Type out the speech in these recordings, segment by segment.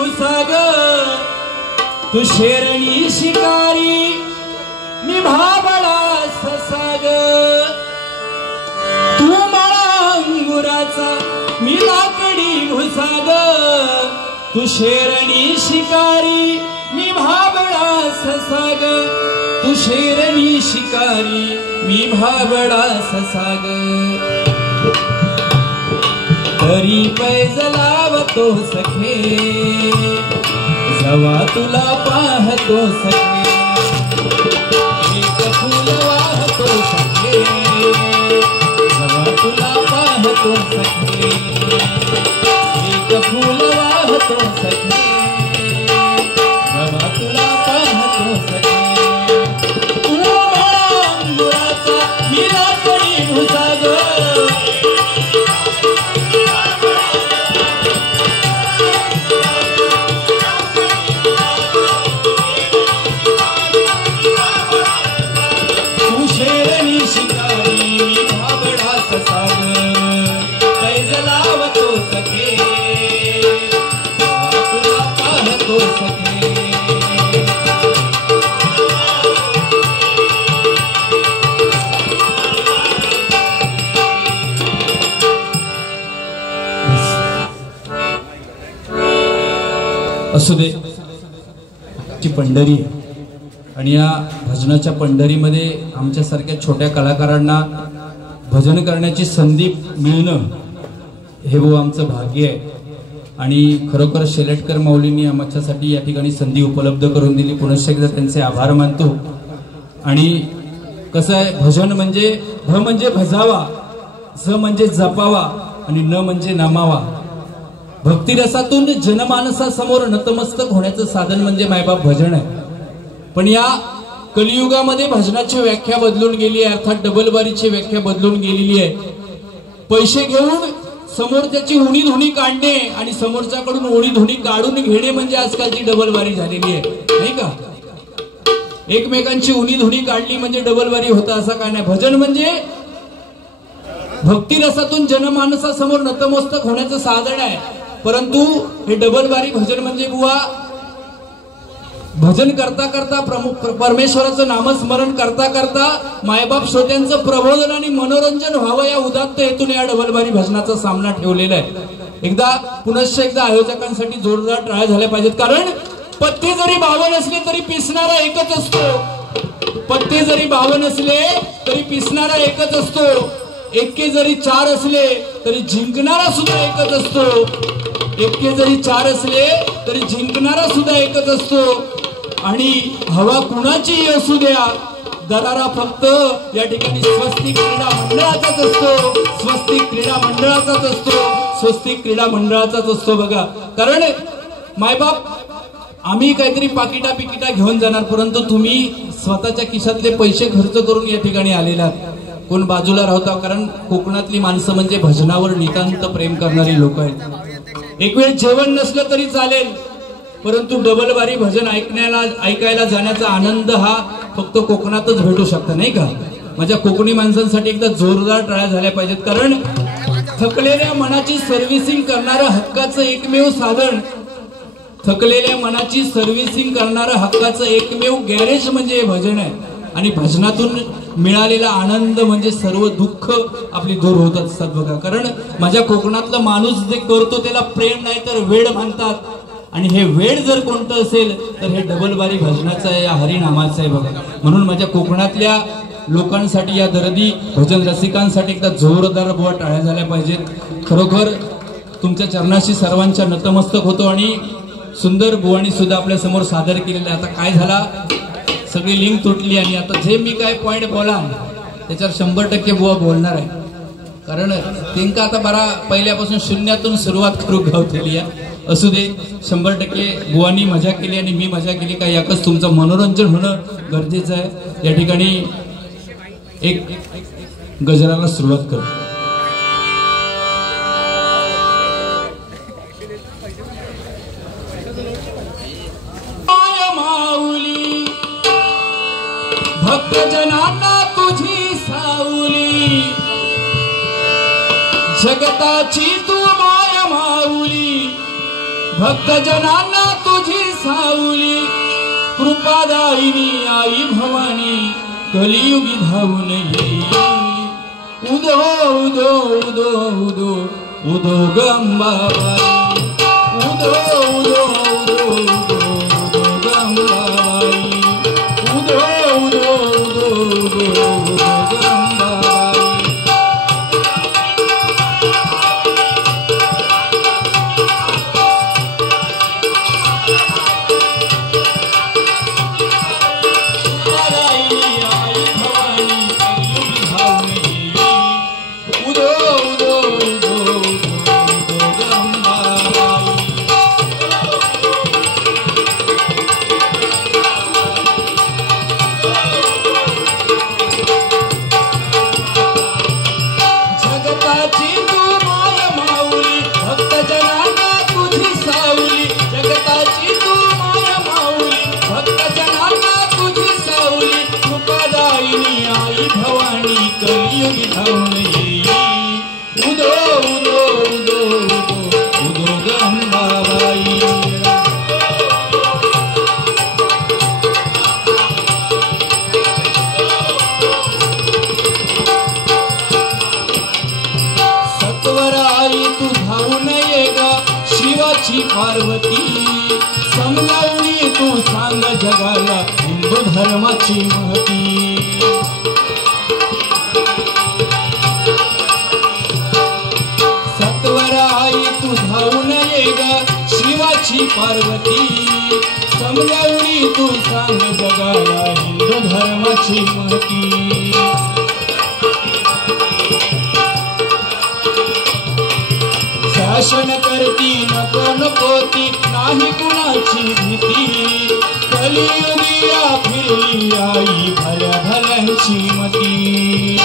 भुसाग तू शेरणी शिकारी मी भाबडा ससाग तू मला अंगुराचा मी लाकडी भुसाग तू शेरणी शिकारी मी भाबडा ससाग तू शेरणी शिकारी मी भाबडा ससाग तरी पैज लावतो सखे जवा तुला पाहतो सखे एक फूल वाहतो सखे जवा तुला पाहतो सखे एक फूल वाहतो सखे जवा तुला पाहतो सखे तू मला अंगुराचा मी लाकडी भुसाग असू दे ची पंढरी आणि या भजनाच्या पंढरीमध्ये आमच्यासारख्या छोट्या कलाकारांना भजन करण्याची संधी मिळणं हे आमचं भाग्य आहे आणि खरोखर शेलटकर माऊलींनी आमच्यासाठी या ठिकाणी संधी उपलब्ध करून दिली. पुनश्च एकदा त्यांचे आभार मानतो. आणि कसं आहे, भजन म्हणजे भ म्हणजे भजावा, ज म्हणजे जपावा आणि न म्हणजे नमावा. भक्तिरसातून जनमानसासमोर नतमस्तक होण्याचं साधन म्हणजे मायबाप भजन आहे. पण या कलियुगामध्ये भजनाची व्याख्या बदलून गेली आहे, अर्थात डबलबारीची व्याख्या बदलून गेलेली आहे. पैसे घेऊन समोरच्याची उणी धुणी काढणे आणि समोरच्याकडून उणी धुणी काढून घेणे म्हणजे आजकालची डबलबारी झालेली आहे, नाही का? एकमेकांची उणी धुणी काढली म्हणजे डबलबारी होतं असं काय नाही. भजन म्हणजे भक्तिरसातून जनमानसासमोर नतमस्तक होण्याचं साधन आहे. परंतु हे डबलबारी भजन म्हणजे बुवा भजन करता करता परमेश्वराचं नामस्मरण करता करता मायबाप श्रोत्यांचं प्रबोधन आणि मनोरंजन व्हावं या उदात्त हेतून या डबलबारी भजनाचा सामना ठेवलेला आहे. एकदा पुनश्च एकदा आयोजकांसाठी जोरदार टाळ्या झाल्या पाहिजेत. कारण पत्ते जरी 52 असले तरी पिसणारा एकच असतो. पत्ते जरी 52 असले तरी पिसणारा एकच असतो. एक्के जरी 4 असले तरी जिंकणारा सुद्धा एकच असतो. एक्के जरी 4 असले तरी जिंकणारा सुद्धा एकच असतो. आणि हवा कुणाची असू द्या, दरारा फक्त या ठिकाणी स्वस्तिक क्रीडा मंडळाचाच असतो. स्वस्तिक क्रीडा मंडळाचाच असतो. स्वस्तिक क्रीडा मंडळाचाच असतो. बघा, कारण मायबाप आम्ही काहीतरी पाकिटा घेऊन जाणार, परंतु तुम्ही स्वतःच्या खिशातले पैसे खर्च करून या ठिकाणी आलेला कोण बाजूला राहता. कारण कोकणातली माणसं म्हणजे भजनावर नितांत प्रेम करणारी लोक आहेत. एक वेळ जेवण नसलं तरी चालेल, परंतु डबलबारी भजन ऐकायला जाण्याचा आनंद हा फक्त कोकणातच भेटू शकतो, नाही का? माझ्या कोकणी माणसांसाठी एकदा जोरदार टाळ्या झाल्या पाहिजेत. कारण थकलेल्या मनाची सर्व्हिसिंग करणारं हक्काचं एकमेव साधन, थकलेल्या मनाची सर्व्हिसिंग करणारं हक्काचं एकमेव गॅरेज म्हणजे भजन आहे. आणि भजनातून मिळालेला आनंद म्हणजे सर्व दुःख आपली दूर होत असतात. बघा, कारण माझ्या कोकणातला माणूस जे करतो त्याला प्रेम नाही तर वेड म्हणतात. आणि हे वेड जर कोणतं असेल तर हे डबलबारी भजनाचं आहे, या हरिनामाचं आहे. बघा, म्हणून माझ्या कोकणातल्या लोकांसाठी, या दर्दी भजन रसिकांसाठी एकदा जोरदार बुवा टाळ्या झाल्या पाहिजेत. खरोखर तुमच्या चरणाशी सर्वांच्या नतमस्तक होतो. आणि सुंदर बुवानी सुद्धा आपल्या समोर सादर केलेलं. आता काय झाला, सगळी लिंक तुटली आणि आता जे मी काय पॉइंट बोला त्याच्यावर 100% बुवा बोलणार आहे. कारण त्यांना आता बरा पहिल्यापासून शून्यातून सुरुवात करू गावलेली आहे. असू दे, 100% बुवानी मजा केली आणि मी मजा केली. काय याकच तुमचं मनोरंजन होणं गरजेचं आहे. या ठिकाणी एक गजराला सुरुवात करू. माऊली भक्तजनांना तुझी सावली, जगताची तू माया माऊली, भक्त जनांना तुझी सावली कृपादायिनी आई भवानी कलियुगी धावून येईल उदो उदो उदो उदो उदो गंबाबाई उदो उदो उदो उदो गंबाबाई उदो उदो उदो उदो पार्वती समजावणी तू सांग जगाला हिंदू धर्माची महती सत्वर आई तू धावून ये ग शिवाची पार्वती समजावणी तू सांग जगाला हिंदू धर्माची महती शासन करती नको नकोती नाही कुणाची भीती कलियुगिया फिरली आई भल्या भल्यांची मती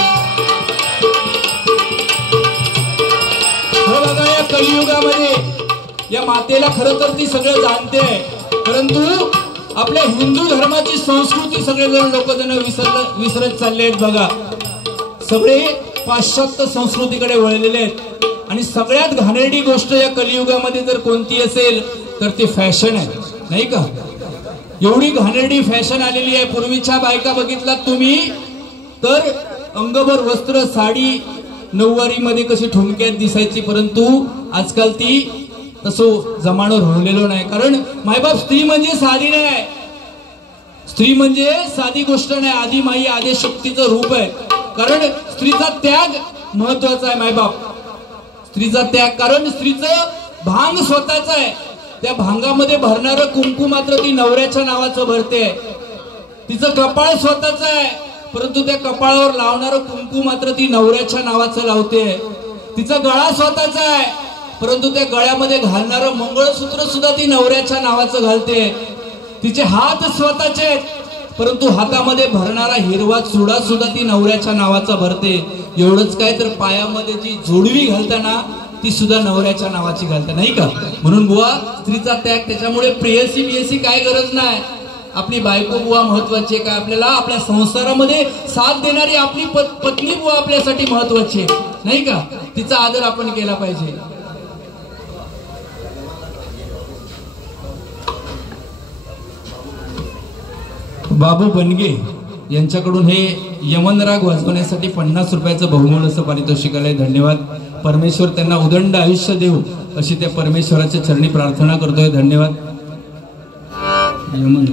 हो बघा या कलियुगामध्ये या मातेला खरं तर ती सगळं जाणते परंतु आपल्या हिंदू धर्माची संस्कृती सगळेजण लोक जण विसरत चालले आहेत बघा सगळे पाश्चात्य संस्कृतीकडे वळलेले आहेत आणि सगळ्यात घाणेरडी गोष्ट या कलियुगामध्ये जर कोणती असेल तर ती फॅशन आहे नाही का एवढी घाणेरडी फॅशन आलेली आहे पूर्वीच्या बायका बघितलात तुम्ही तर अंगभर वस्त्र साडी नऊवारी मध्ये कशी ठुमक्यात दिसायची परंतु आजकाल ती तसं जमानो राहिलेलो नाही कारण मायबाप स्त्री म्हणजे साधी नाही स्त्री म्हणजे साधी गोष्ट नाही आधी माई आदिशक्तीचं रूप आहे कारण स्त्रीचा त्याग महत्वाचा आहे मायबाप स्त्रीचा त्याग कारण स्त्रीचं भांग स्वतःच आहे त्या भांगामध्ये भरणारं कुंकू मात्र ती नवऱ्याच्या नावाचं भरते तिचं कपाळ स्वतःच आहे परंतु त्या कपाळावर लावणारं कुंकू मात्र ती नवऱ्याच्या नावाचं लावते तिचा गळा स्वतःचा आहे परंतु त्या गळ्यामध्ये घालणारं मंगळसूत्र सुद्धा ती नवऱ्याच्या नावाचं घालते तिचे हात स्वतःचे आहेत परंतु हातामध्ये भरणारा हिरवा चुडा सुद्धा ती नवऱ्याच्या नावाचा भरते एवढंच काय तर पायामध्ये जी जोडवी घालताना ती सुद्धा नवऱ्याच्या नावाची घालते नाही का म्हणून बुवा स्त्रीचा त्याग त्याच्यामुळे प्रेयसी बियसी काय गरज नाही आपली बायको बुवा महत्वाची आहे काय आपल्याला आपल्या संसारामध्ये साथ देणारी आपली पत्नी बुवा आपल्यासाठी महत्वाची आहे नाही का तिचा आदर आपण केला पाहिजे बाबू बनगे यांच्याकडून हे यमन राग वाजवण्यासाठी 50 रुपयाचं बहुमूल्य असं पारितोषिक आलंय धन्यवाद परमेश्वर त्यांना उदंड आयुष्य देऊ अशी त्या परमेश्वराच्या चरणी प्रार्थना करतोय धन्यवाद यमन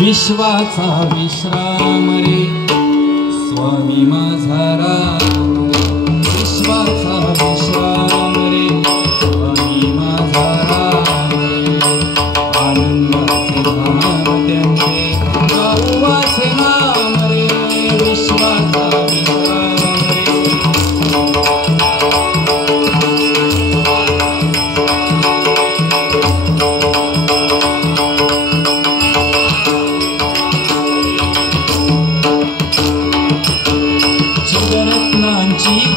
विश्वाचा विश्राम रे स्वामी माझा राम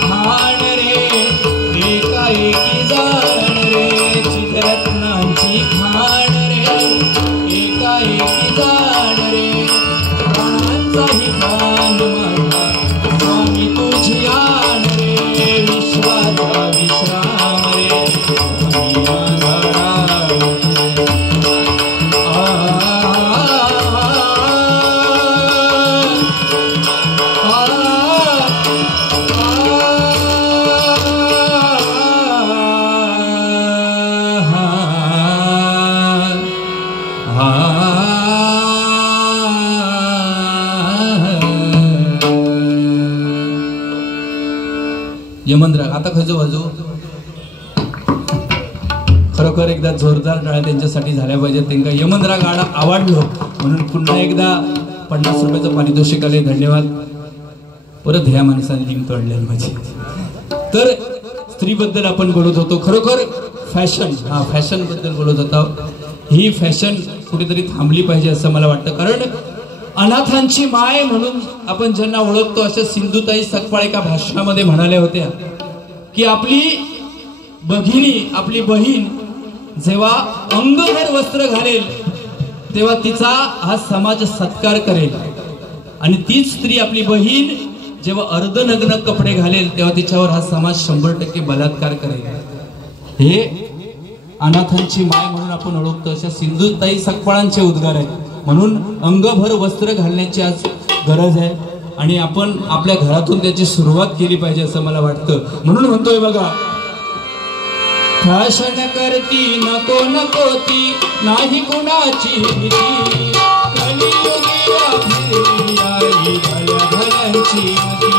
खाण रे एकाएकी जाण रे चित्ररत्नांची खाण रे एकाएकी जाण रे प्राणांचाही प्राण माझा स्वामी तुझी आण रे विश्वाचा विश्राम रे यमनराग आता खयचो वाजू खरोखर एकदा जोरदार टाळ्या त्यांच्यासाठी झाल्या पाहिजेत. त्यांना यमनराग आवडलो म्हणून पुन्हा एकदा 50 रुपयाचं पारितोषिक आले. धन्यवाद. परत ह्या माणसाने लिंक तोडले माझी. तर स्त्रीबद्दल आपण बोलत होतो. खरोखर फॅशन फॅशन बद्दल बोलत होता. ही फॅशन कुठेतरी थांबली पाहिजे असं मला वाटतं. कारण अनाथांची माय म्हणून आपण ज्यांना ओळखतो अशा सिंधुताई सकपाळ एका भाषणामध्ये म्हणाल्या होत्या की आपली भगिनी आपली बहीण जेव्हा अंगभर वस्त्र घालेल तेव्हा तिचा हा समाज सत्कार करेल आणि तीच स्त्री आपली बहीण जेव्हा अर्धनग्न कपडे घालेल तेव्हा तिच्यावर हा समाज 100% बलात्कार करेल. हे अनाथांची माय म्हणून आपण ओळखतो अशा सिंधुताई सकपाळांचे उद्गार आहेत. म्हणून अंगभर वस्त्र घालण्याची आज गरज आहे आणि आपण आपल्या घरातून त्याची सुरुवात केली पाहिजे असं मला वाटतं. म्हणून म्हणतोय बघा फॅशन करती नको नको ती नाही कुणाची भीती कलियुगी आपली आई भल्या भल्यांची मती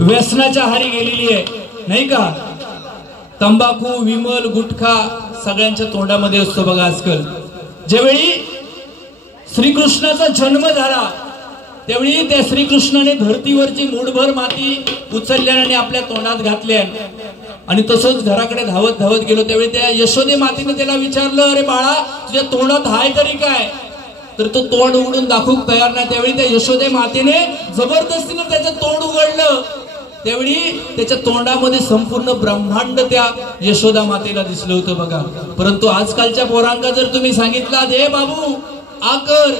व्यसनाच्या आहारी गेलेली आहे नाही का. तंबाखू विमल गुटखा सगळ्यांच्या तोंडामध्ये असतो बघा आजकाल. ज्यावेळी श्रीकृष्णाचा जन्म झाला त्यावेळी त्या श्रीकृष्णाने धरतीवरची मूठभर माती उचलल्याने आपल्या तोंडात घातल्या आणि तसंच घराकडे धावत धावत गेलो. त्यावेळी त्या यशोदे मातीने त्याला विचारलं अरे बाळा तुझ्या तोंडात हाय तरी काय. तर तो तोंड उघडून दाखवूक तयार नाही. त्यावेळी त्या यशोदे मातेने जबरदस्तीने त्याचं तोंड उघडलं. त्यावेळी त्याच्या तोंडामध्ये संपूर्ण ब्रह्मांड त्या यशोदा मातेला दिसलं होतं बघा. परंतु आजकालच्या पोरांका जर तुम्ही सांगितलं हे बाबू आकर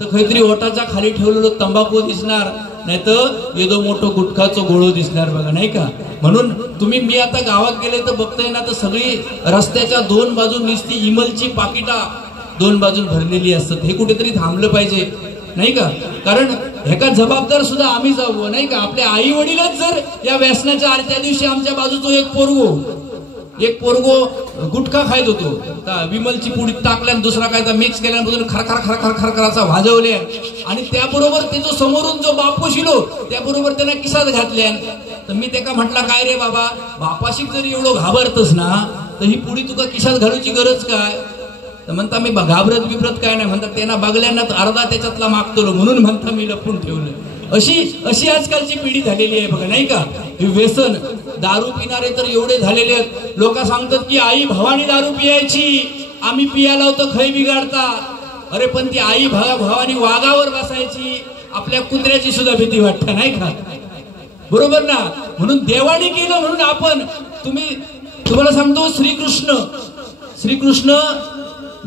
तर काहीतरी ओटाच्या खाली ठेवलेलं तंबाखू दिसणार नाही तर येदो मोठो गुटखाचं गोळो दिसणार बघा नाही का. म्हणून तुम्ही मी आता गावात गेले तर बघताय ना तर सगळी रस्त्याच्या दोन बाजू नुसती इमलची पाकिटा दोन बाजून भरलेली असतात. हे कुठेतरी थांबलं पाहिजे नाही का. कारण ह्याका जबाबदार सुद्धा आम्ही जाऊ नाही का. आपल्या आई वडीलच जर या व्यसनाच्या त्या दिवशी आमच्या बाजूचो एक पोरगो गुटखा खायत होतो विमलची पुडी टाकल्या दुसरा काय मिक्स केल्यापासून खरखर खरखर खरखराचा वाजवले आणि त्याबरोबर ते जो समोरून जो बापू शिलो त्याबरोबर त्यांना किसात घातल्या. तर मी त्याका म्हटला काय रे बाबा बापाशी जरी एवढं घाबरतस ना तर ही पुडी तुका किसात घालूची गरज काय. तर म्हणता मी घाबरत बिबरत काय नाही म्हणतात त्यांना बघल्यांना अर्धा त्याच्यातला मागतो म्हणून म्हणता मी लपून ठेवलं. अशी आजकालची पिढी झालेली आहे बघा नाही का. व्यसन दारू पिणारे तर एवढे झालेले आहेत. लोक सांगतात की आई भवानी दारू पियायची आम्ही पियाला होतं खै बिगाडता. अरे पण ती आई भवानी वाघावर बसायची, आपल्या कुत्र्याची सुद्धा भीती वाटते नाही का? बरोबर ना? म्हणून देवाने केलं म्हणून आपण तुम्हाला सांगतो, श्रीकृष्ण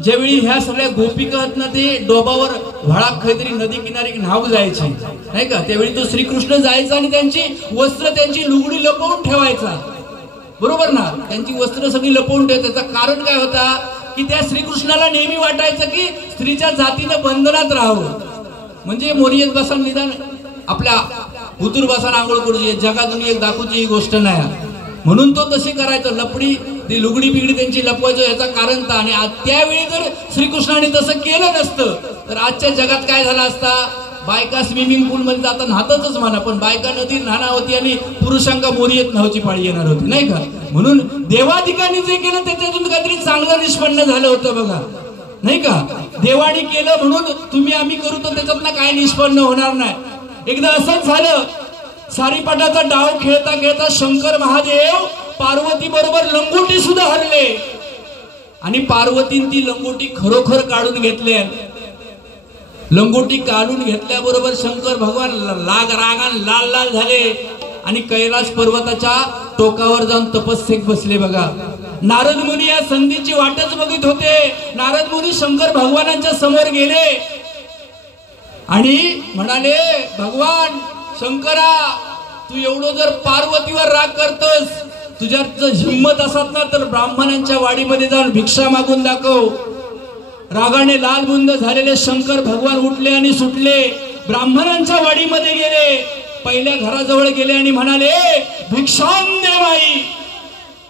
ज्यावेळी ह्या सगळ्या गोपिका आहेत ना, ते डोबावर व्हाळात काहीतरी नदी किनारी न्हाऊ जायचे नाही का, त्यावेळी तो श्रीकृष्ण जायचा आणि त्यांची वस्त्र, त्यांची लुगडी लपवून ठेवायचा. बरोबर ना? त्यांची वस्त्र सगळी लपवून ठेवायचं. त्याचं कारण काय होता की त्या श्रीकृष्णाला नेहमी वाटायचं की स्त्रीच्या जातीनं बंधनात राहावं, म्हणजे मोरियत बसा निदान आपल्या हुतूर बसानं आंघोळ करू, जगातून एक दाखवची ही गोष्ट नाही. म्हणून तो तसे करायचं, लपडी ती लुगडी बिगडी त्यांची लपवायचं. याचा कारण तर, आणि त्यावेळी जर श्रीकृष्णाने तसं केलं नसतं तर आजच्या जगात काय झालं असता? बायका स्विमिंग पूल मध्ये जाता न्हातच म्हणा, पण बायका नदीत न्हाणा होती आणि पुरुषांका मोरियत न्हावची पाळी येणार होती नाही का? म्हणून देवाधिकांनी जे केलं त्याच्यातून काहीतरी चांगलं निष्पन्न झालं होतं बघा नाही का? देवाने केलं म्हणून तुम्ही आम्ही करू तर त्याच्यातनं काय निष्पन्न होणार नाही. एकदा असंच झालं, सारीपाटाचा डाव खेळता खेळता शंकर महादेव पार्वती बरोबर लंगोटी सुद्धा हरले, आणि पार्वतीने ती लंगोटी खरोखर काढून घेतली. लंगोटी काढून घेतल्याबरोबर शंकर भगवान रागान लाल लाल झाले आणि कैलास पर्वताच्या टोकावर जाऊन तपस्येत बसले बघा. नारद मुनी या संधीची वाटच बघत होते. नारद मुनी शंकर भगवानांच्या समोर गेले आणि म्हणाले, भगवान शंकरा, तू एवढं जर पार्वतीवर राग करतोस, तुझ्यात जर हिम्मत असत ना तर ब्राह्मणांच्या वाडीमध्ये जाऊन भिक्षा मागून दाखव. रागाने लालबुंद झालेले शंकर भगवान उठले आणि सुटले, ब्राह्मणांच्या वाडीमध्ये गेले, पहिल्या घराजवळ गेले आणि म्हणाले, भिक्षां दे बाई.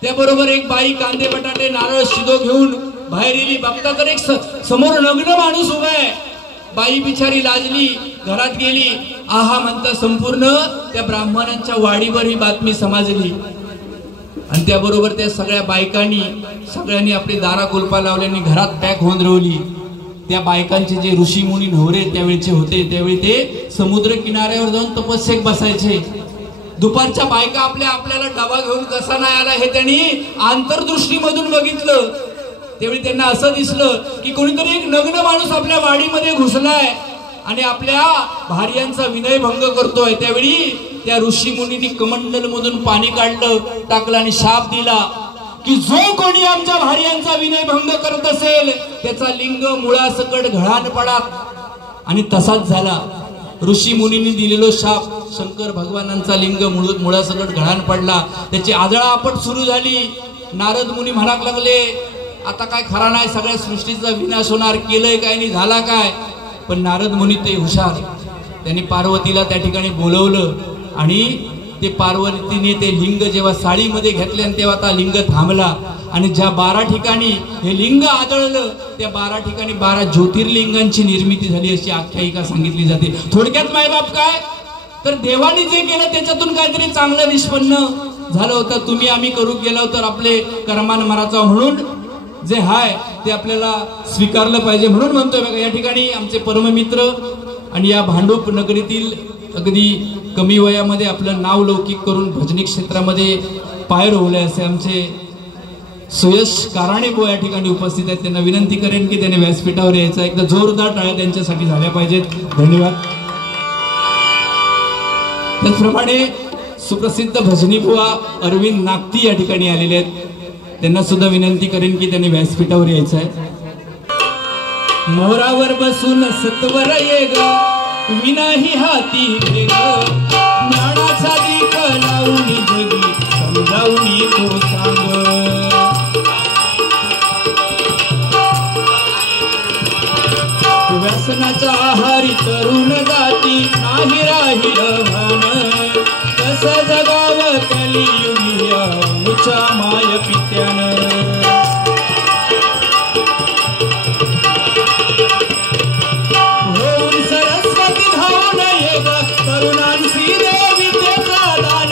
त्याबरोबर एक बाई कांदे बटाटे नारळ शिदो घेऊन बाहेर गेली. बघता तर एक समोर नग्न माणूस उभा आहे. बाई बिचारी लाजली, घरात गेली. आहा म्हणता संपूर्ण त्या ब्राह्मणांच्या वाडीवर ही बातमी समजली, आणि त्याबरोबर त्या सगळ्या बायकांनी सगळ्यांनी आपली दारा कुलपा लावल्याने घरात पॅक होऊन राहिली. त्या बायकांचे जे ऋषी मुनी नवरे त्यावेळचे होते, त्यावेळी ते समुद्र किनाऱ्यावर जाऊन तपस्येत बसायचे. दुपारच्या बायका आपल्याला डबा घेऊन कसा नाही आला हे त्यांनी आंतरदृष्टीमधून बघितलं. त्यावेळी त्यांना असं दिसलं की कोणीतरी एक नग्न माणूस आपल्या वाडीमध्ये घुसलाय आणि आपल्या भार्यांचा विनयभंग करतोय. त्यावेळी त्या ऋषी मुनींनी कमंडल मधून पाणी काढलं, टाकलं आणि शाप दिला की जो कोणी आमच्या भार्यांचा विनयभंग करत असेल त्याचा लिंग मुळासकट घळान पडा. आणि तसाच झाला. ऋषी मुनींनी दिलेलो शाप, शंकर भगवानांचा लिंग मुळासकट घळान पडला. त्याची आजळापट सुरू झाली. नारद मुनी म्हणाक लागले, आता काय खरा नाही, सगळ्या सृष्टीचा विनाश होणार, केलंय काय नाही झाला काय. पण नारद मुनी ते हुशार, त्यांनी पार्वतीला त्या ठिकाणी बोलवलं आणि ते पार्वतीने ते लिंग जेव्हा साडीमध्ये घेतले तेव्हा त्या लिंग थांबला. आणि ज्या 12 ठिकाणी हे लिंग आढळलं त्या 12 ठिकाणी 12 ज्योतिर्लिंगांची निर्मिती झाली अशी आख्यायिका सांगितली जाते. थोडक्यात मायबाप काय तर देवाने जे केलं त्याच्यातून काहीतरी चांगलं निष्पन्न झालं होतं. तुम्ही आम्ही करू गेलो तर आपले कर्मान मराचा, म्हणून जे हाय ते आपल्याला स्वीकारलं पाहिजे. म्हणून म्हणतोय बघा, या ठिकाणी आमचे परममित्र आणि या भांडूप नगरीतील अगदी कमी वयामध्ये आपलं नाव लौकिक करून भजनी क्षेत्रामध्ये पाय रोवले असे आमचे सुयश काराणे बो या ठिकाणी उपस्थित आहेत. त्यांना विनंती करेन की त्यांनी व्यासपीठावर यायचं. एकदा जोरदार टाळ्या त्यांच्यासाठी झाल्या पाहिजेत. धन्यवाद. त्याचप्रमाणे सुप्रसिद्ध भजनी बुवा अरविंद नागती या ठिकाणी आलेले आहेत. त्यांना सुद्धा विनंती करेन की त्यांनी व्यासपीठावर यायचं आहे. मोरावर बसून सत्वर ये ग, विनाही हाती घे ग, ज्ञानाचा दीप लावून जगी समजावून तो सांग. व्यसनाच्या आहारी तरुण जाती नाही राहिलं भान, कसं जगावं कलियुगी या मुच्या माय पित्यानं. होऊन सरस्वती धावून ये ग, तरुणांशी दे विद्येचा दान.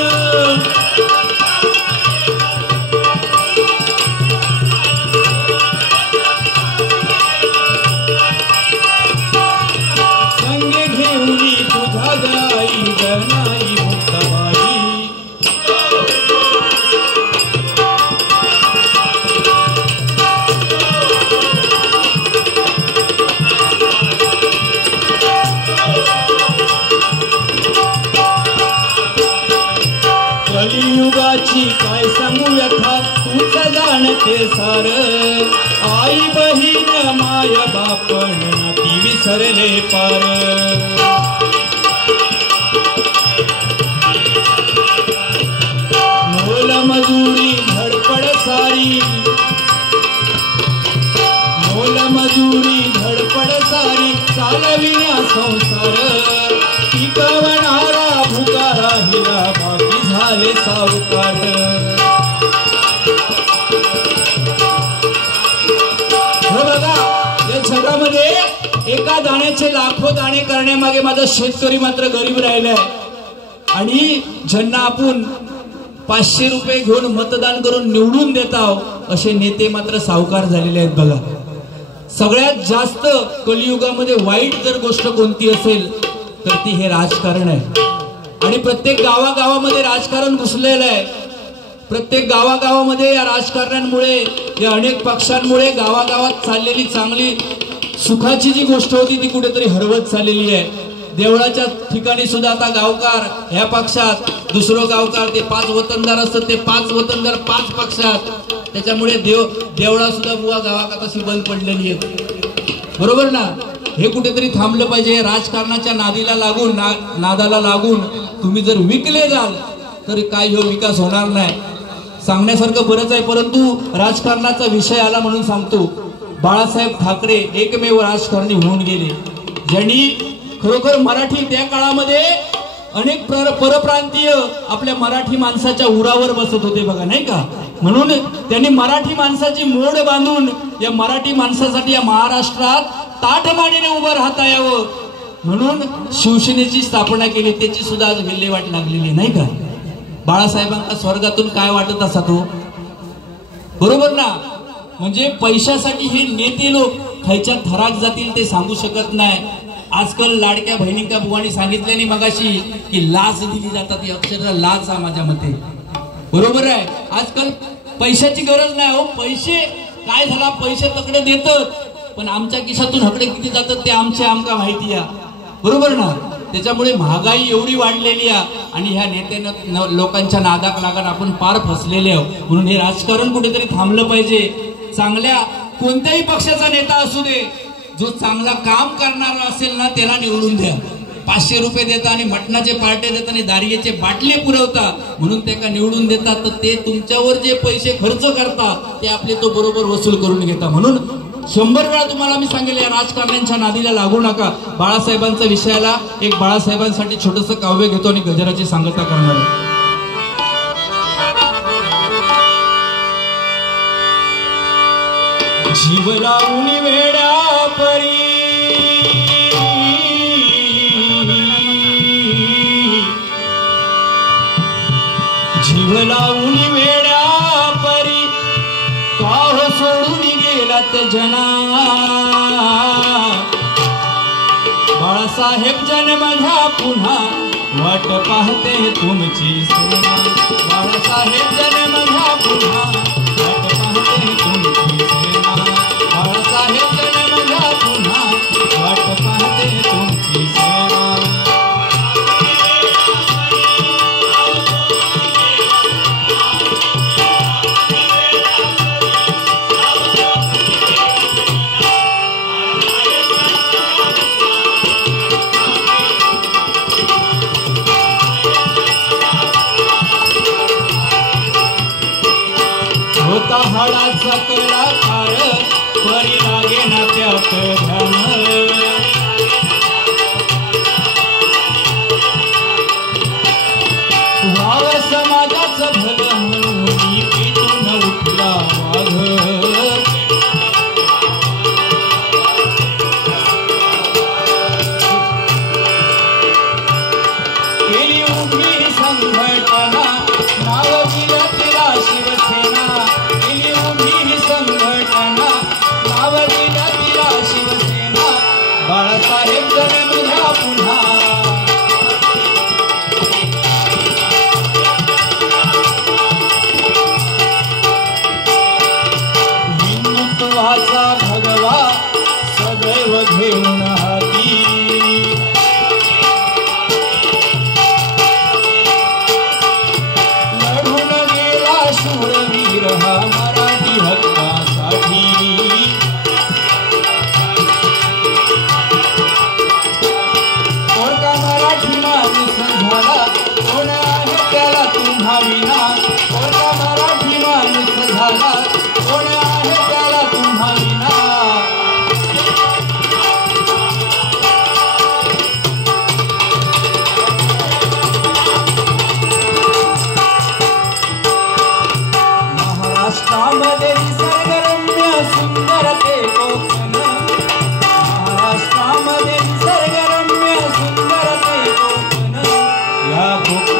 संगे घेऊन ते सार आई बहीण माय बापण नाती विसरले पार मोल मजुरी धडपड सारी मोल मजुरी धडपड सारी चालविण्या संसार पिकवणारा भुका राहिला बाकी झाले सावकार हो बघा या जगामध्ये एका दाण्याचे लाखो दाणे करण्यामागे माझा शेतकरी मात्र गरीब राहिलाय आणि ज्यांना आपण 500 रुपये घेऊन मतदान करून निवडून देताव असे नेते मात्र सावकार झालेले आहेत बघा सगळ्यात जास्त कलियुगामध्ये वाईट जर गोष्ट कोणती असेल तर ती हे राजकारण आहे आणि प्रत्येक गावागावामध्ये राजकारण घुसलेलं आहे प्रत्येक गावागावामध्ये या राजकारणांमुळे या अनेक पक्षांमुळे गावागावात चाललेली चांगली सुखाची जी गोष्ट होती ती कुठेतरी हरवत चाललेली आहे देवळाच्या ठिकाणी सुद्धा आता गावकार ह्या पक्षात दुसरं गावकार ते 5 वतनदार असतात ते 5 वतनदार 5 पक्षात त्याच्यामुळे देवळा सुद्धा बुवा गावात अशी बंद पडलेली आहे बरोबर ना हे कुठेतरी थांबलं पाहिजे राजकारणाच्या नादाला लागून तुम्ही जर विकले जाल तर काय हो विकास होणार नाही सांगण्यासारखं बरंच आहे परंतु राजकारणाचा विषय आला म्हणून सांगतो बाळासाहेब ठाकरे एकमेव राजकारणी होऊन गेले ज्यांनी खरोखर मराठी त्या काळामध्ये अनेक परप्रांतीय आपल्या मराठी माणसाच्या उरावर बसत होते बघा नाही का म्हणून त्यांनी मराठी माणसाची मोड बांधून या मराठी माणसासाठी या महाराष्ट्रात ताठमानेने उभं राहता यावं म्हणून शिवसेनेची स्थापना केली त्याची सुद्धा आज विल्हेवाट लागलेली नाही का बाळासाहेबांना स्वर्गातून काय वाटत असा तो बरोबर ना म्हणजे पैशासाठी हे नेते लोक खायच्या थराक जातील ते सांगू शकत नाही आजकाल लाडक्या बहिणींका बुवानी सांगितल्याने मगाशी की लाच दिली जातात ही अक्षरशः लाच आहे माझ्या मते बरोबर आहे आजकाल पैशाची गरज नाही हो पैसे काय झाला पैसे तकडे देतात पण आमच्या खिशातून हकडे किती जातात ते आमका माहिती आहे बरोबर ना त्याच्यामुळे महागाई एवढी वाढलेली आहे आणि ह्या नेत्यांना लोकांच्या नादाक लागून आपण पार फसलेले आहोत म्हणून हे राजकारण कुठेतरी थांबलं पाहिजे चांगल्या कोणत्याही पक्षाचा नेता असू दे जो चांगला काम करणारा असेल ना त्याला निवडून द्या 500 रुपये देता आणि मटणाचे पार्टे देता आणि दारियेचे बाटले पुरवता म्हणून त्याला निवडून देतात तर ते तुमच्यावर जे पैसे खर्च करतात ते आपले तो बरोबर वसूल करून घेता म्हणून 100 वेळा तुम्हाला मी सांगेल या राजकारण्यांच्या नादीला लागू नका बाळासाहेबांच्या विषयाला एक बाळासाहेबांसाठी छोटंसं काव्य घेतो आणि गजराची सांगता करणार आहे जीव लावून वेड्या परी जीव लावून वेड्या परी काह सोडून गेलात जना बाळासाहेब जन्म घ्या पुन्हा वाट पाहते तुमची सेना बाळासाहेब जन्म घ्या पुन्हा वाट पाहते तुमची सेना बाळासाहेब जन्म घ्या पुन्हा वाट पाहते तुमची सेना होता हाडाचा कलाकार परी लागे ना त्यात ध्यान व्हाव समाजाचं भलं म्हणून पेटून उठला वाघ केली उभी संघटना नाव दिलं तिला शिवसेना संघटना नाव दिलं तिला शिवसेना तुम्हा विना कोणता मराठी माणूस झाला कोण आहे त्याला तुम्हा विना महाराष्ट्रामध्ये निसर्गरम्य सुंदर ते कोकण महाराष्ट्रामध्ये निसर्गरम्य सुंदर ते कोकण या कोकण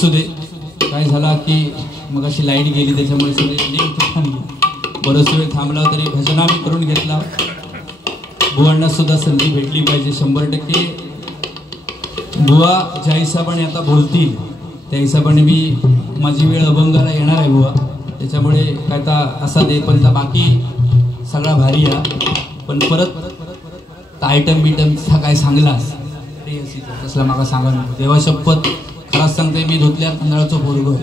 असू दे, काय झाला की मग अशी लाईट गेली त्याच्यामुळे सगळे लिंक तुटून गेली. बरंच वेळ थांबला तरी भजना मी करून घेतला. बुवांना सुद्धा संधी भेटली पाहिजे 100%. बुवा ज्या हिशोबाने आता बोलतील त्या हिशोबाने मी माझी वेळ अभंगाला येणार आहे बुवा, त्याच्यामुळे काय ता असा दे. पण त्या बाकी सगळा भारी या, पण परत आयटम बिटमचा काय सांगलास ते तसला माका सांगा नको. देवा शपथ खराच सांगते, मी धुतल्या तांदळाचं पोरगं,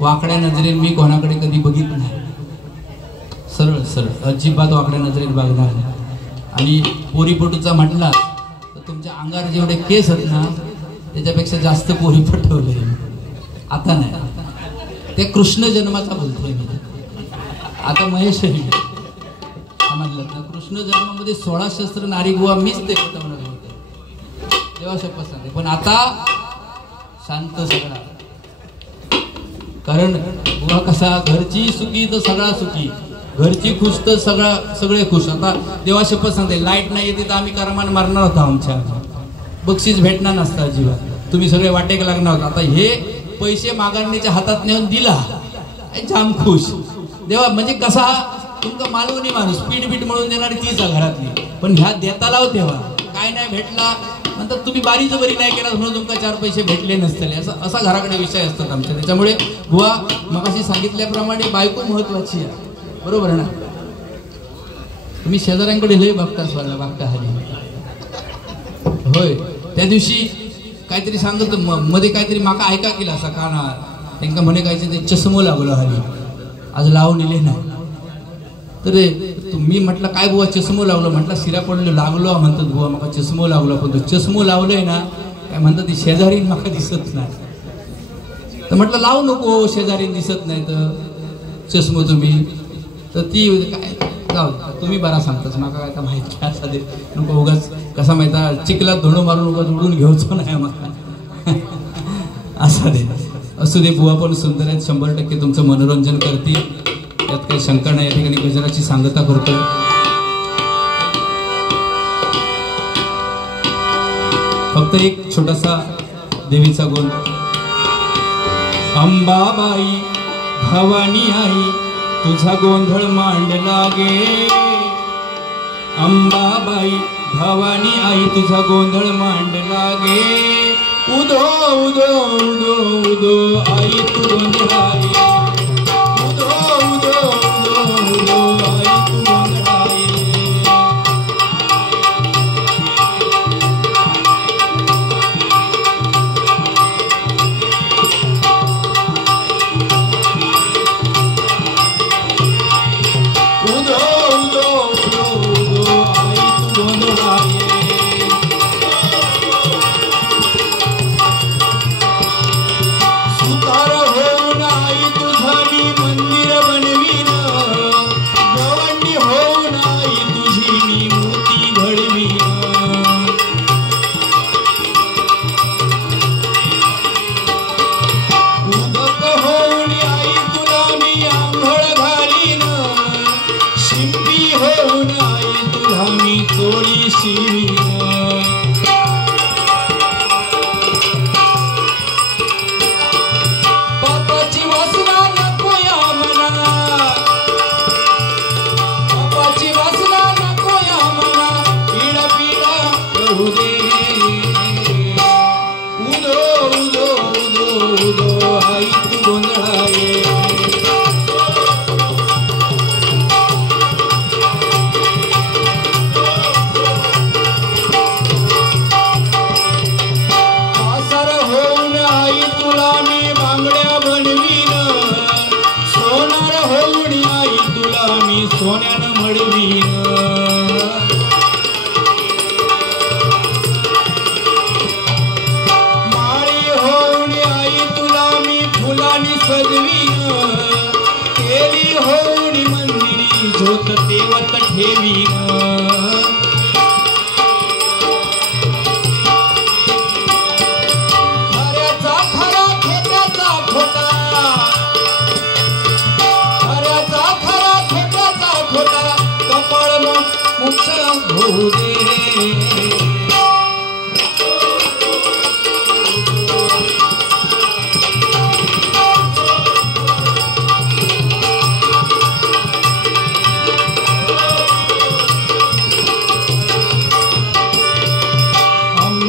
वाकड्या नजरेने मी कोणाकडे कधी बघितलं नाही. सरळ सरळ अजिबात वाकड्या नजरेने बघणार नाही. आणि पोरीपटूचा म्हटला तर तुमच्या अंगावर जेवढे केस आहेत ना त्याच्यापेक्षा जास्त पोरीपट ठेवले. आता नाही, ते कृष्ण जन्माचा बोलतोय मी. आता महेश समजलं ना, कृष्ण जन्मामध्ये 16 शस्त्र नारी बुवा मीच ते देवा शपथ सांगते. पण आता शांत सगळा, कारण बुवा कसा घरची सुखी तर सगळा सुखी, घरची खुश तर सगळे खुश. आता देवा शपथ सांगते, लाईट नाही येते तर आम्ही करमान मारणार होता, आमच्या बक्षीस भेटणार नसतं अजिबात, तुम्ही सगळे वाटेक लागणार होता. आता हे पैसे मागांनीच्या हातात नेऊन दिला, जाम खुश. देवा म्हणजे कसा तुमचा मालवणी माणूस पीठ बीठ म्हणून देणारी तीच घरातली, पण ह्या देता लाव तेव्हा काय नाही भेटला नंतर तुम्ही बारीचं बरी नाही केला म्हणून तुमका 4 पैसे भेटले नसतले, असा घराकडे विषय असतात आमच्या. त्याच्यामुळे बुवा मगाशी सांगितल्याप्रमाणे बायको महत्वाची आहे, बरोबर ना. तुम्ही शेजाऱ्यांकडे लय बघता स्वतःला बघता हल्ली. होय, त्या दिवशी काहीतरी सांगत मध्ये काहीतरी माका ऐका केला असा काना त्यांना म्हणे कायचे ते चष्मो लागलो हल्ली, आज लावून इले नाही. तर मी म्हटलं काय बुवा चष्मो लावलं, म्हटलं शिरा पडलो लागलो म्हणतात बुवा मका चष्मो लागलो. पण तो चष्मो लावलोय ना काय म्हणतात ती शेजारी माका दिसत नाही. तर म्हटलं लावू नको, शेजारी दिसत नाही तर चष्मो तुम्ही. तर ती काय जाऊ तुम्ही बरा सांगताच, माका काय माहिती काय असं दे नको उगाच कसा माहिती चिखलात धुणं मारून उगाच उडून घेऊचो नाही मला असा दे. असू दे, बुवा पण सुंदर आहेत, 100% तुमचं मनोरंजन करतील, यात काही शंका नाही. या ठिकाणी गजराची सांगता करतोय. फक्त एक छोटासा देवीचा गुण. अंबाबाई भवानी आई तुझा गोंधळ मांडला गे, अंबाबाई भवानी आई तुझा गोंधळ मांडला गे. उदो उदो उदो उदो आई तू गोंधळाई, उदो उदो उदो उदो आई तू गोंधळाई.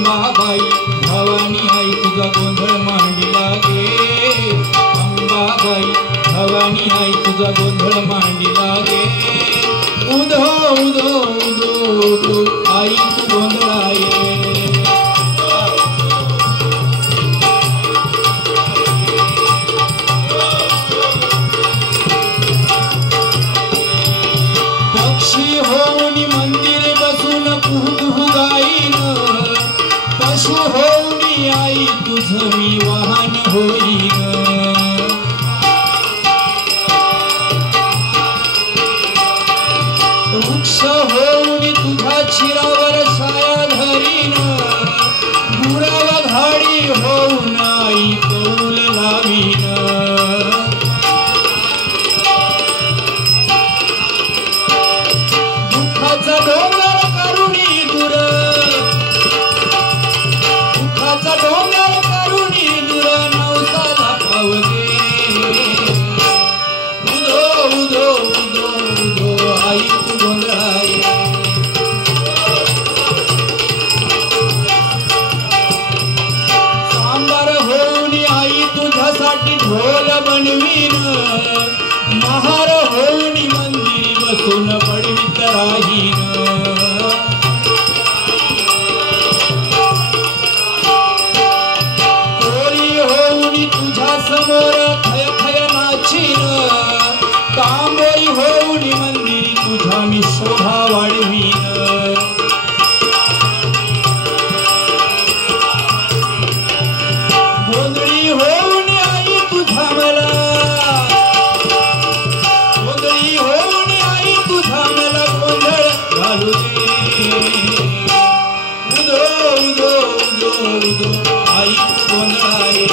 अंबाबाई भवानी आई तुझा गोंधळ मांडीला गे, अंबाबाई भवानी आई तुझा गोंधळ मांडीला गे, उधो उधो उधो उधो आई तू गोंधळा ये. पक्षी होऊन मंदिर बसून कुहू गाईन, पशु होऊन आई तुझ मी वाहन होईन, वृक्ष होऊन तुझ्या शिरावर छाया धरीन, गुरावा घाडी होऊन आई कौल लावीन, दुःखाचा डोंगर करुणी दूर, दुःखाचा डोंगर करुणी दूर नवसाला पावगे, उदो उदो उदो उदो आई तू गोंधळा ये. सांबार होऊन आई तुझ्यासाठी ढोल बनवीन, महार होऊन मंदिरी बसून पडवीत राहीन, कोरी होऊन तुझ्या समोर खय खय नाचीन, तांबोरी होऊन मंदिरी तुझ्या मी शोभा वाढवीन, गोंधळी होऊन आई तुझ्या मला, गोंधळी होऊन आई तुझा मला गोंधळ घालू दे, उदो उदो उदो उदो आई तू गोंधळा ये.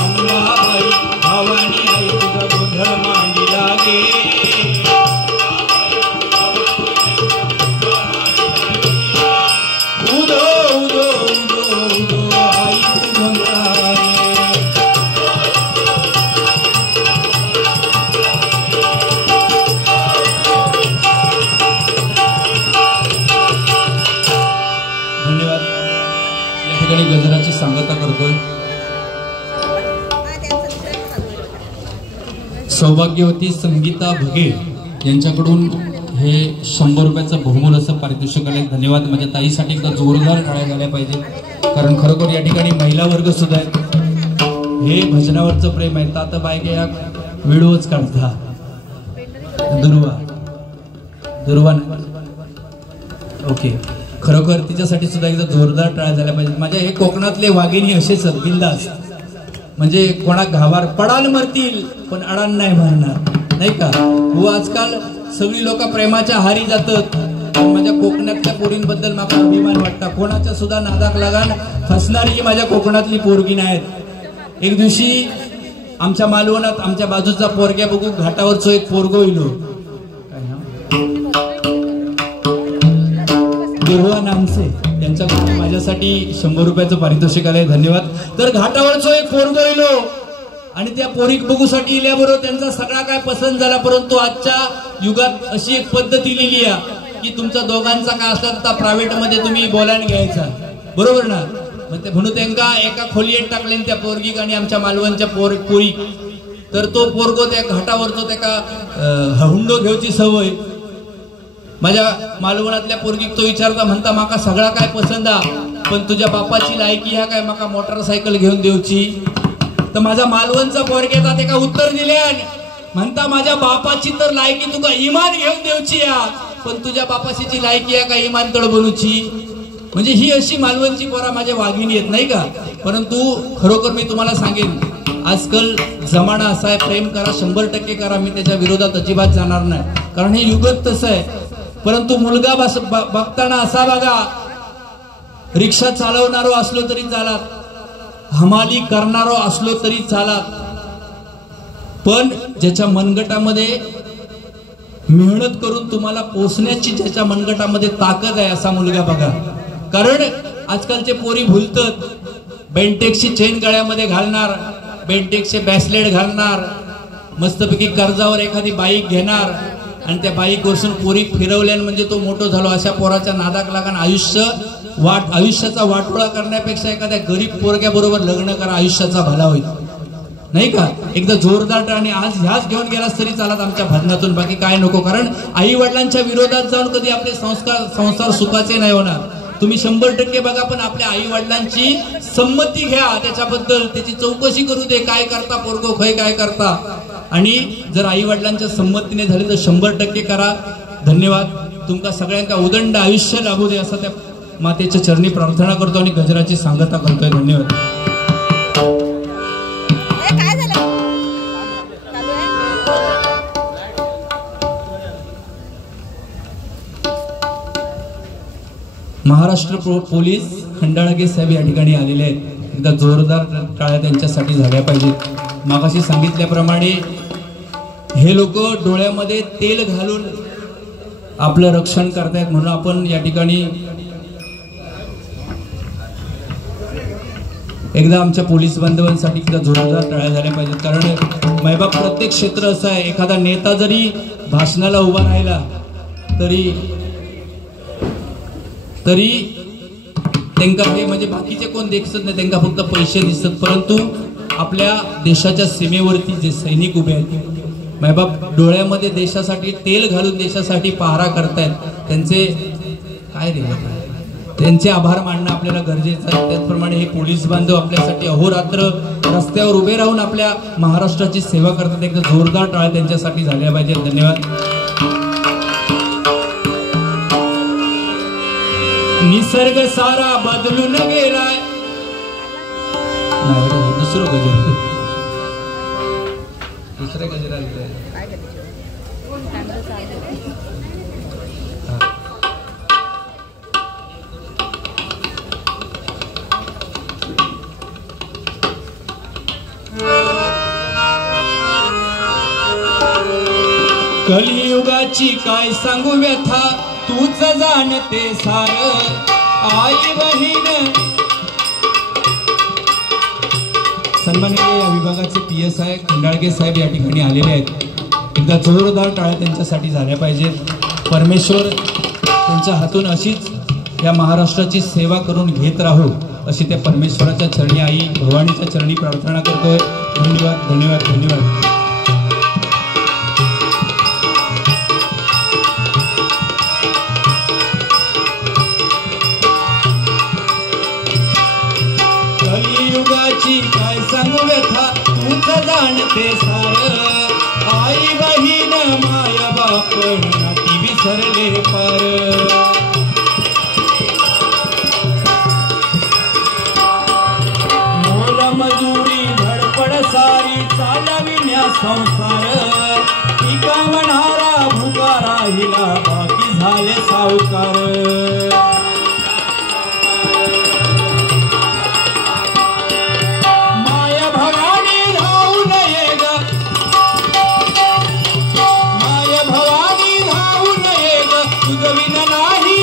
अंबाबाई भवानी आई तुझा गोंधळ मांडीला गे, उदो उदो उदो उदो आई तू गोंधळा ये. धन्यवाद. या ठिकाणी गजराची सांगता करतोय सौभाग्यवती संगीता भगे यांच्याकडून हे 100 रुपयाचं बहुमूल्य असं पारितोषिक आले. धन्यवाद. माझ्या ताईसाठी एकदा जोरदार टाळ्या झाल्या पाहिजे, कारण खरोखर या ठिकाणी महिला वर्ग सुद्धा आहेत. हे भजनावरचं प्रेम आहे. तात बायगे या व्हिडिओच काढता दुर्वा दुर्वा ओके, खरोखर तिच्यासाठी सुद्धा एकदा जोरदार टाळ्या झाल्या पाहिजे. माझ्या हे कोकणातले वाघिणी असेच बिंदास, म्हणजे कोणा घावार पडाल मरतील पण अडाण नाही मारणार, नाही का हो. आजकाल सगळी लोक प्रेमाच्या हारी जातात, पण माझ्या कोकणातल्या पोरींबद्दल मला अभिमान वाटतं. कोणाच्या सुद्धा नादाक लागान फसणारी ही माझ्या कोकणातली पोरगी नाहीत. एक दिवशी आमच्या मालवणात आमच्या बाजूचा पोरग्या बघू घाटावरचो एक पोरगो इलो, दुर्वा नामसे, यांच्याकडून माझ्यासाठी 100 रुपयाचं पारितोषिक आलंय. धन्यवाद. तर घाटावरचो एक पोरगो इलो आणि त्या पोरीक बघूसाठी इल्याबरोबर त्यांचा सगळा काय पसंत झाला. परंतु आजच्या युगात अशी एक पद्धती लिहिली आहे की तुमचा दोघांचा काय असला तर प्रायव्हेट मध्ये तुम्ही बोलायला घ्यायचा, बरोबर ना. म्हणून त्यांना एका खोलीत टाकले त्या पोरगीक आणि आमच्या मालवणच्या पोरी. तर तो पोरगो त्या घाटावरचो त्याका हुंडो घेऊची सवय. माझ्या मालवणातल्या पोरगीक तो विचारता म्हणता माका सगळा काय पसंत आ, पण तुझ्या बापाची लायकी ह्या काय माका मोटरसायकल घेऊन देऊची. तर माझा मालवणचा पोरग्याचा ते का उत्तर दिल्यान म्हणता माझ्या बापाची तर लायकी तुका इमान घेऊन देऊची या, पण तुझ्या बापाशीची लायकी या का इमान तळ बनूची. म्हणजे ही अशी मालवणची पोरा माझ्या वाघिणी येत नाही का. परंतु खरोखर मी तुम्हाला सांगेन, आजकाल जमाना असा आहे, प्रेम करा 100% करा, मी त्याच्या विरोधात अजिबात जाणार नाही, कारण हे युगत तसं आहे. परंतु मुलगा बघताना असा बघा, रिक्षा चालवणारो असलो तरी चालात, हमाली करणारो असलो तरी चालात, पण ज्याच्या मनगटामध्ये मेहनत करून तुम्हाला पोचण्याची ज्याच्या मनगटामध्ये ताकद आहे असा मुलगा बघा. कारण आजकालचे पोरी भुलतात, बेंटेक्सची चेन गळ्यामध्ये घालणार, बेंटेक्सचे बॅसलेट घालणार, मस्तपैकी कर्जावर एखादी बाईक घेणार आणि त्या बाईक वरसून पोरी फिरवल्यान म्हणजे तो मोठो झालो अशा पोराच्या नादाक लागान आयुष्याचा वाटोळा करण्यापेक्षा एखाद्या गरीब पोरग्या बरोबर लग्न करा, आयुष्याचा भला होईल नाही का. एकदा जोरदार आणि आज ह्याच घेऊन गेलास तरी चालत आमच्या भजनातून, बाकी काय नको. कारण आई वडिलांच्या विरोधात जाऊन कधी आपले संसार सुखाचे नाही होणार. तुम्ही 100% बघा, पण आपल्या आई वडिलांची संमती घ्या, त्याच्याबद्दल त्याची चौकशी करू दे, काय करता पोरगो खय काय करता. आणि जर आई वडिलांच्या संमतीने झाले तर 100% करा. धन्यवाद. तुमका सगळ्यांका उदंड आयुष्य लाभू दे असं त्या मातेच्या चरणी प्रार्थना करतो आणि गजराची सांगता करतोय. धन्यवाद. महाराष्ट्र पोलीस खंडाळगे साहेब या ठिकाणी आलेले आहेत. एकदा जोरदार टाळ्या त्यांच्यासाठी झाल्या पाहिजेत. मागाशी सांगितल्याप्रमाणे हे लोक डोळ्यामध्ये तेल घालून आपलं रक्षण करतायत, म्हणून आपण या ठिकाणी एकदा आमच्या पोलीस बांधवांसाठी एकदा जोरदार टाळ्या झाल्या पाहिजेत. कारण मैबाप प्रत्येक क्षेत्र असं आहे, एखादा नेता जरी भाषणाला उभा राहिला तरी त्यांना हे म्हणजे बाकीचे कोण दिसत नाही, त्यांना फक्त पैसे दिसत. परंतु आपल्या देशाच्या सीमेवरती जे सैनिक उभे आहेत, मैबाप डोळ्यामध्ये देशासाठी तेल घालून देशासाठी पहारा करतायत, त्यांचे आभार मानणं आपल्याला गरजेचं आहे. त्याचप्रमाणे हे पोलीस बांधव आपल्यासाठी अहोरात्र रस्त्यावर उभे राहून आपल्या महाराष्ट्राची सेवा करतात. एकदा जोरदार टाळ्या त्यांच्यासाठी झाल्या पाहिजेत. धन्यवाद. निसर्ग सारा बदलून गेलाय. दुसरं गजर कलियुगाची काय सांगू व्यथा, तूच जाणते सार. आई बहीण सन्माननीय या विभागाचे PSI खंडाळगे साहेब या ठिकाणी आलेले आहेत. एकदा जोरदार टाळ्या त्यांच्यासाठी झाल्या पाहिजेत. परमेश्वर त्यांच्या हातून अशीच या महाराष्ट्राची सेवा करून घेत राहू अशी त्या परमेश्वराच्या चरणी, आई भवानीच्या चरणी प्रार्थना करतोय. धन्यवाद, धन्यवाद, धन्यवाद. काय सांगू व्यथा, तूच जाणते सार. आई बहीण माया बाप नाती विसरले पार. मोल मजुरी धडपड सारी चालविण्या संसार. पिका म्हणणारा भुका राहिला, बाकी झाले सावकार. माया भवानी धावून ये ग, तुझ विना नाही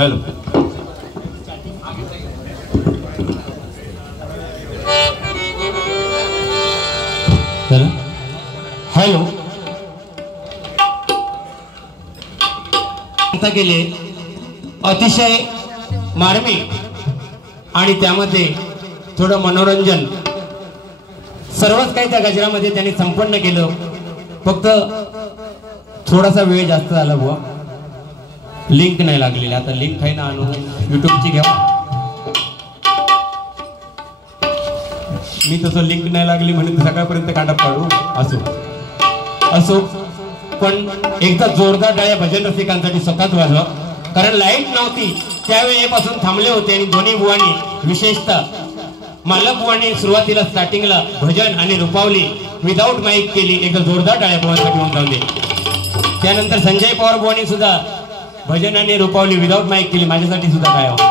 हॅलो हॅलो गेले अतिशय मार्मिक आणि त्यामध्ये थोडं मनोरंजन सर्वच काही त्या गजरामध्ये त्यांनी संपन्न केलं. फक्त थोडासा वेळ जास्त झाला बुवा, लिंक नाही लागलेली. आता लिंक आहे ना आणून युट्यूबची घ्या. मी तसं लिंक नाही लागली म्हणून सकाळपर्यंत काटा पाडू. असो पण एकदा जोरदार टाळ्या भजन रसिकांसाठी स्वतःच वाजवा. कारण लाईट नव्हती त्यावेळेपासून थांबले होते आणि दोन्ही बुवांनी विशेषतः मालक बुवांनी सुरुवातीला स्टार्टिंगला भजन आणि रुपावली विदाऊट माईक केली. एकदा जोरदार टाळ्या बुवांसाठी होऊन जाऊ दे. त्यानंतर संजय पवार बुवांनी सुद्धा भजन आणि रुपावली विदाऊट माईक केली. माझ्यासाठी सुद्धा काय होतं.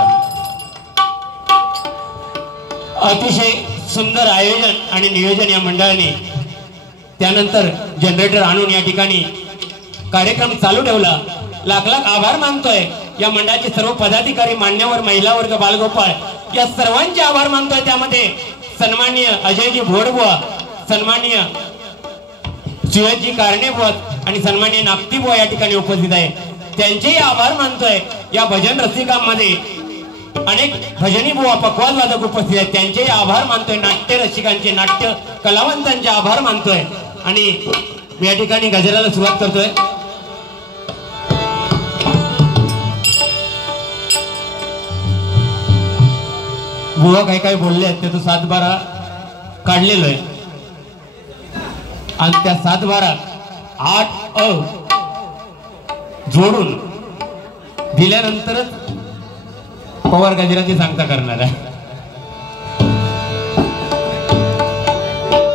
अतिशय सुंदर आयोजन आणि नियोजन या मंडळाने. त्यानंतर जनरेटर आणून या ठिकाणी कार्यक्रम चालू ठेवला. लाख लाख आभार मानतोय या मंडळाचे सर्व पदाधिकारी, मान्यवर, महिला वर्ग, बालगोपाळ या सर्वांचे आभार मानतोय. त्यामध्ये सन्माननीय अजयजी भोडबुवा, सन्माननीय शिवाजी कारणे आणि सन्माननीय नागतीबुवा या ठिकाणी उपस्थित आहे. त्यांचेही आभार मानतोय. या भजन रसिकांमध्ये अनेक भजनी बुवा, पकवाज वादक उपस्थित आहेत. त्यांचेही आभार मानतोय. नाट्य रसिकांचे, नाट्य कलावंतांचे आभार मानतोय. आणि मी या ठिकाणी गजराला सुरुवात करतोय. बुवा काही काही बोलले आहेत त्याचं 7-12 काढलेलं आहे आणि त्या 7-12 8 अ जोडून दिल्यानंतरच पवार गजराची सांगता करणार आहे.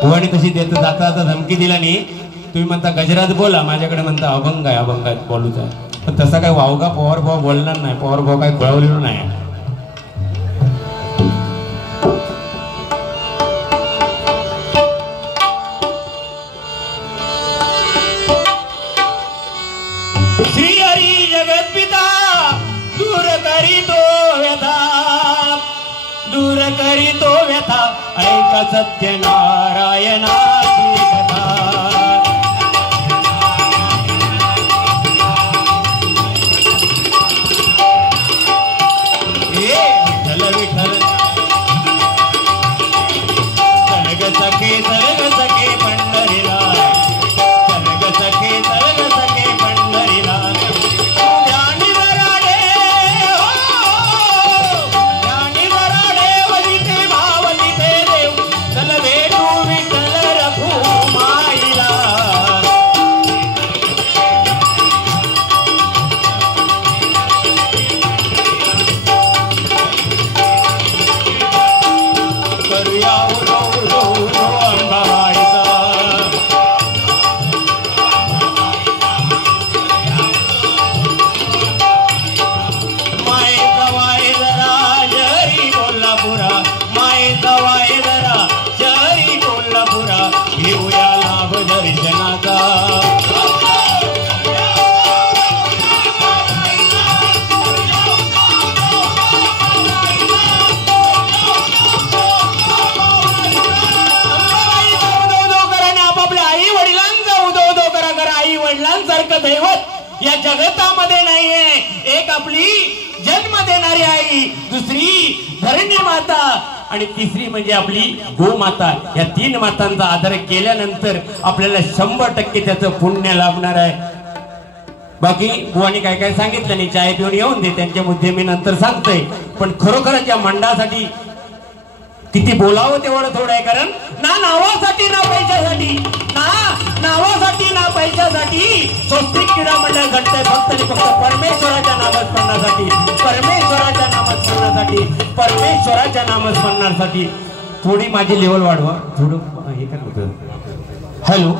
बुवानी तशी देत जाता जाता धमकी दिला नाही. तुम्ही म्हणता गजरात बोला, माझ्याकडे म्हणता अभंग आहे, अभंगात बोलूच आहे. पण तसा काय वावगा पवार भाऊ बोलणार नाही. पवार भाऊ काय कळवलेलं नाही. श्री हरी जगत पिता दूर करी तो व्यथा ऐका सत्यनारायणाची कथा. विठ्ठल विठ्ठल सर्ग सखे पंढरीला, सर्ग सखे पंढरीला. दैवत या जगतामध्ये नाहीये. एक आपली जन्म देणारी आई, दुसरी धरणी माता आणि तिसरी म्हणजे आपली गोमाता. या 3 मातांचा आदर केल्यानंतर आपल्याला 100% त्याचं पुण्य लाभणार आहे. बाकी बुवानी काय काय सांगितलं नाही. चाय पिऊन येऊन दे, त्यांचे मुद्दे मी नंतर सांगतोय. पण खरोखरच या मंडळासाठी किती बोलावं तेवढं थोडं आहे. कारण ना नावासाठी ना पैशासाठी, ना नावासाठी ना पैशासाठी स्वस्तिक क्रीडा मंडळ घडतंय फक्त आणि फक्त परमेश्वराच्या नामस्मरणासाठी, परमेश्वराच्या नामस्मरणासाठी, परमेश्वराच्या नामस्मरणासाठी. थोडी माझी लेवल वाढवा. थोडं हे काय होतं. हॅलो